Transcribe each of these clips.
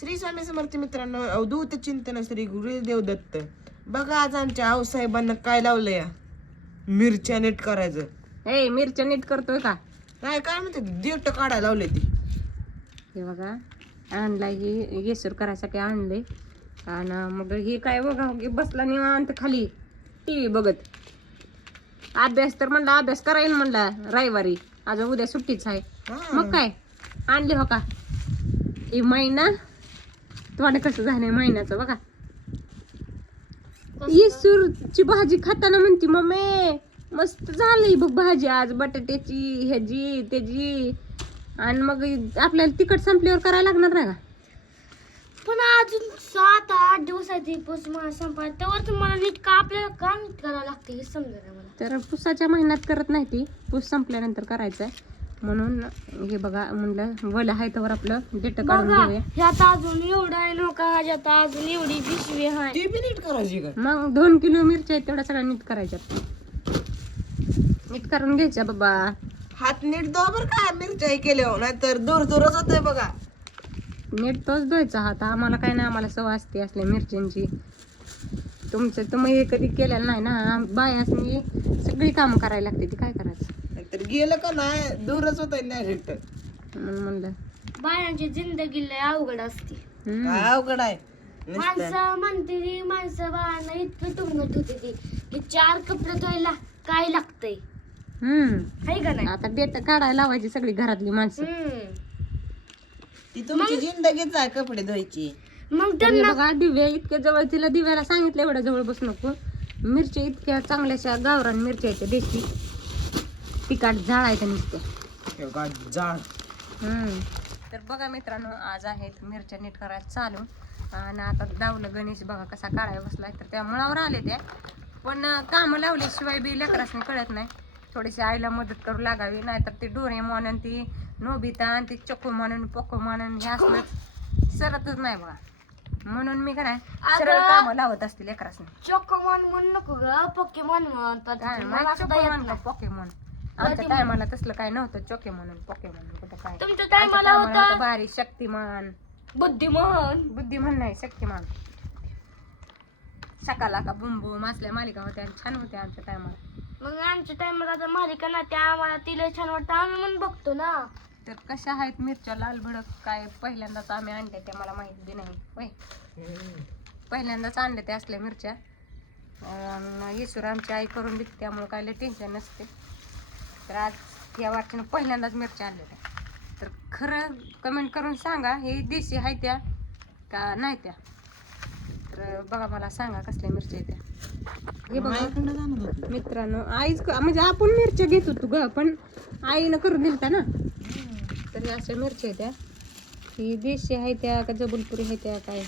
श्री स्वामी समर्थ मित्रांनो, अवधूत चिंतन श्री गुरुदेव दत्त. बघा आज आमच्या आऊसाहेबांना काय लावलं या मिरच्या नीट करायचं. ए मिरच्या नीट करतोय का? नाही काय म्हणते देठ काढायला लावले ती. हे बघा आणलाय ही येसूर करायसाठी आणले आणि मग ही काय बघा बसला निवांत खाली टीव्ही बघत. अभ्यास तर म्हणला अभ्यास करायला म्हणला रविवारी, आज उद्या सुट्टीच आहे. मग काय आणले हो का ही महिना तुम्हाला कसं झालंय महिन्याचं बघा. येसूरची भाजी खाताना म्हणती मम्मी मस्त झालंय बघ भाजी आज, बटाट्याची ह्याची त्याची. आणि मग आपल्याला तिखट संपल्यावर करायला लागणार नाही का? पण अजून 7-8 दिवसाची पूस मला संपायला तेव्हा तुम्हाला नीट का आपल्याला का नीट करावं लागतं हे समजा मला. तर पुसाच्या महिन्यात करत नाही ती, पूस संपल्यानंतर करायचं आहे म्हणून हे बघा म्हणलं वलं आहे तर आपलं डेट काढून घेऊया. ह्यात अजून एवढा आहे नका, ह्यात अजून एवढी पिशवी आहे. ती बी नीट करायची का? मग 2 किलो मिरच्या आहेत तेवढ्या सगळ्या नीट करायच्या, नीट करून घ्यायच्या बाबा. हात नीट दो बर का मिरच्या केल्या, नाहीतर दूर दूरच होतंय बघा. नीट तोच धुवायचा हात. आम्हाला काय नाही, आम्हाला सवय असते असल्या मिरच्यांची. तुम्ही हे कधी केलेलं नाही ना. बायासनी सगळी कामं करायला लागते, ती काय करायचं. नाहीतर गेलं का नाही दूरच होत डायरेक्ट. म्हणून म्हणलं बायांची जिंदगी लय अवघड असते. काय अवघड आहे नुसतं. माणसं म्हणते ती, माणसं बाळांना इतकं टुंगत होते ती की 4 कपडे धुवायला काय लागतंय आहे का नाही. आता डेट काढायला लावायची सगळी घरातली माणसं. ती तुमची जिंदगीच आहे कपडे धुवायची. मग तर हे बघा दिव्या इतक्या जवळ, तिला दिव्याला सांगितलं एवढ्या जवळ बसू नको. मिरच्या इतक्या चांगल्याशा गावरान मिरच्या आहेत देशी, तिखट झाडायच्या नुसत्या जाळ. तर बघा मित्रांनो आज आहेत मिरच्या नीट करायला चालू. आणि आता दावलं गणेश बघा कसा काढायला बसलाय. तर त्या मुळावर आले त्या, पण कामं लावल्याशिवाय बी लेकरासनी कळत नाही. थोडीशी आईला मदत करू लागावी, नाहीतर ती डोरेमॉन आणि ती नोबिता आणि ती चक्कू म्हणून पक्कू म्हणून हे असलं सरतच नाही बघा. म्हणून मी काय सरळ कामं लावत असते लेकरासनी. चोकोमॉन म्हणून नको ग, पोकेमॉन म्हणतात. पोकेमॉन आमच्या टायमाला तसलं काय नव्हतं. चोके म्हणून पोके म्हणून कुठं काय. तुमच्या टायमाला होतं भारी शक्तिमान, बुद्धिमान. बुद्धिमान नाही शक्तिमान. सकाला का बुम बुम असल्या मालिका होत्या छान होत्या आमच्या टायमाला. मग आमच्या टायमाला आता मालिका ना त्या आम्हाला तिला छान वाटतं, आम्ही म्हणून बघतो ना. तर कशा आहेत मिरच्या लाल भडक काय पहिल्यांदाच आम्ही आणल्या त्या, मला माहिती नाही होय. पहिल्यांदाच आणल्या त्या असल्या मिरच्या. येसूर आमची आई करून देते त्यामुळे काय लय टेन्शन नसते. तर आज या वाटणं पहिल्यांदाच मिरच्या आणल्या त्या. तर खरं कमेंट करून सांगा हे देशी आहे त्या का नाही त्या. तर बघा मला सांगा कसल्या मिरच्या आहेत त्या. हे बघा मित्रांनो आईच म्हणजे आपण मिरच्या घेत होतो ग, पण आईनं करून दिलता ना. तर अशा मिरच्या आहेत त्या. ही देशी आहे त्या का जबलपुरी आहे त्या काय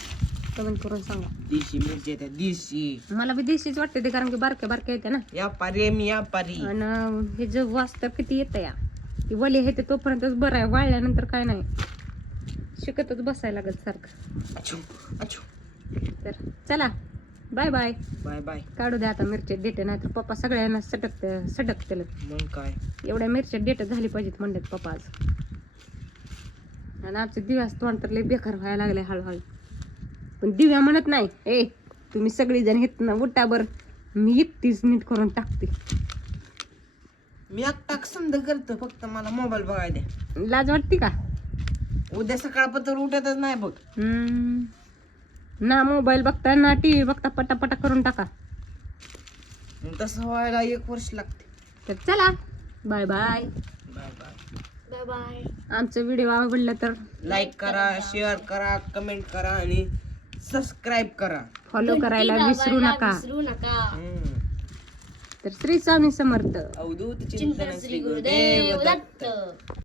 कमेंट करून सांगा. देशी मिरच्या त्या देशी. मला बी देशीच वाटते ते, कारण की बारक्या बारक्या येत्या ना. यापारी मी यापारी. आणि हे जे वास तर किती येतं या. ती वली आहे ते तोपर्यंतच बरं आहे, वाळल्यानंतर काय नाही, शिकतच बसायला लागत सारखं. अच्छू अच्छू. तर चला बाय बाय. Bye bye. काढू द्या आता मिरच्या देते, नाही तर पप्पा सगळ्यांना सटकते. मग काय एवढ्या मिरच्या डेट झाली पाहिजेत म्हणतात पप्पा आज. आणि आमचे दिव्यास तोंड तर लय बेकार व्हायला लागले हळूहळू. पण दिव्या म्हणत नाही ए तुम्ही सगळीजण हेत ना उठा बर, मी एकटीच नीट करून टाकते. मी एकटा समज करतो, फक्त मला मोबाईल बघायला द्या. लाज वाटते का? उद्या सकाळपत्र उठतच नाही बघ. ना मोबाईल बघता ना टीव्ही बघता, पटापटा करून टाका. तसं व्हायला 1 वर्ष लागते. तर चला bye bye. Bye bye. Bye bye. आमचं व्हिडिओ आवडलं तर लाईक करा, शेअर करा, कमेंट करा आणि सबस्क्राईब करा. फॉलो करायला विसरू नका. तर श्री स्वामी समर्थ. अवधूत चिंतन श्री गुरुदेव दत्त.